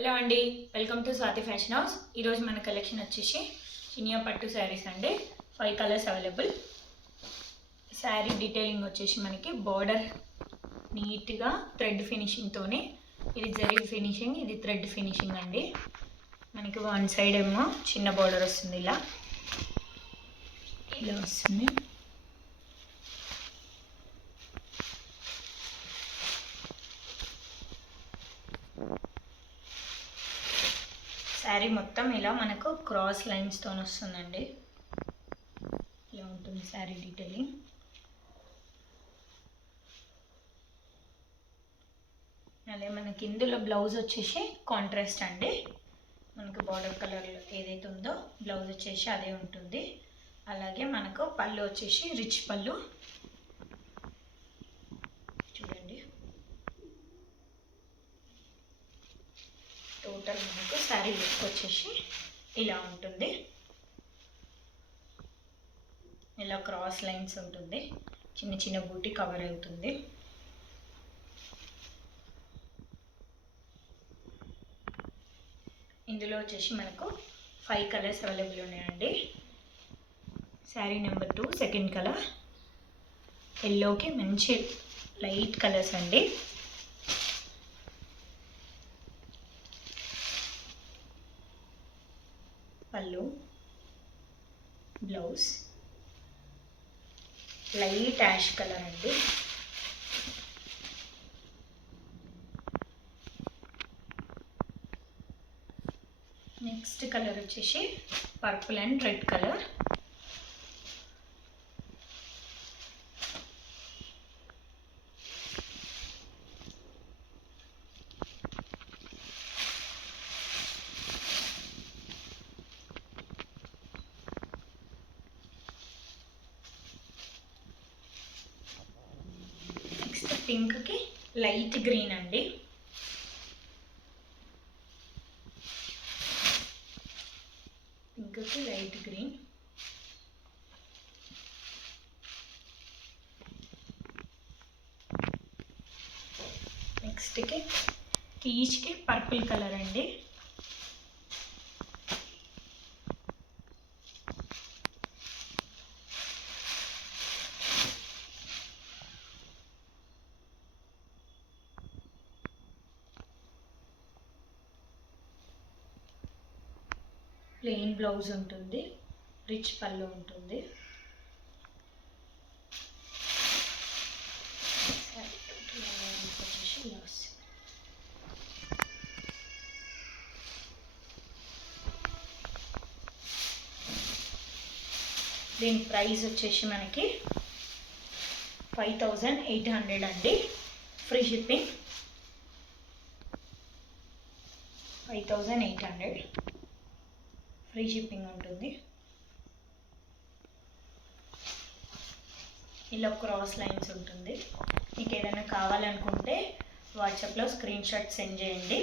హలో అండి, welcome to Swathi fashion house. ఈరోజు మన కలెక్షన్ వచ్చేసి చినియా పట్టు శారీస్ అండి. 5 కలర్స్ అవైలబుల్. శారీ డీటెయిలింగ్ వచ్చేసి మనకి బార్డర్ నీట్గా థ్రెడ్ ఫినిషింగ్తోనే, ఇది జరీ ఫినిషింగ్, ఇది థ్రెడ్ ఫినిషింగ్ అండి. మనకి వన్ సైడ్ ఏమో చిన్న బార్డర్ వస్తుంది, ఇలా వస్తుంది. శారీ మొత్తం ఇలా మనకు క్రాస్ లైన్స్తో వస్తుందండి. ఇలా ఉంటుంది శారీ డీటెయిలింగ్. అదే మనకి ఇందులో బ్లౌజ్ వచ్చేసి కాంట్రాస్ట్ అండి. మనకు బార్డర్ కలర్ ఏదైతే ఉందో బ్లౌజ్ వచ్చేసి అదే ఉంటుంది. అలాగే మనకు పళ్ళు వచ్చేసి రిచ్ పళ్ళు చూడండి. టోటల్ మనకు శారీ లుక్ వచ్చేసి ఇలా ఉంటుంది. ఇలా క్రాస్ లైన్స్ ఉంటుంది, చిన్న చిన్న బూటీ కవర్ అవుతుంది. ఇందులో వచ్చేసి మనకు 5 కలర్స్ అవైలబుల్ ఉన్నాయండి. శారీ నెంబర్ 2 సెకండ్ కలర్ ఎల్లోకి మంచి లైట్ కలర్స్ అండి. పళ్ళు, బ్లౌజ్ లైట్ యాష్ కలర్ అండి. నెక్స్ట్ కలర్ వచ్చేసి purple and red colour. Next పింక్కి లైట్ గ్రీన్ అండి. పింక్కి లైట్ గ్రీన్. నెక్స్ట్కి పీచ్కి పర్పుల్ కలర్ అండి. ప్లెయిన్ బ్లౌజ్ ఉంటుంది, రిచ్ పళ్ళు ఉంటుంది. దీని ప్రైస్ వచ్చేసి మనకి 5800 అండి. ఫ్రీ షిప్పింగ్ 5800 ఫ్రీ షిప్పింగ్ ఉంటుంది. ఇలా క్రాస్ లైన్స్ ఉంటుంది. మీకు ఏదైనా కావాలనుకుంటే వాట్సాప్లో స్క్రీన్ షాట్ సెండ్ చేయండి.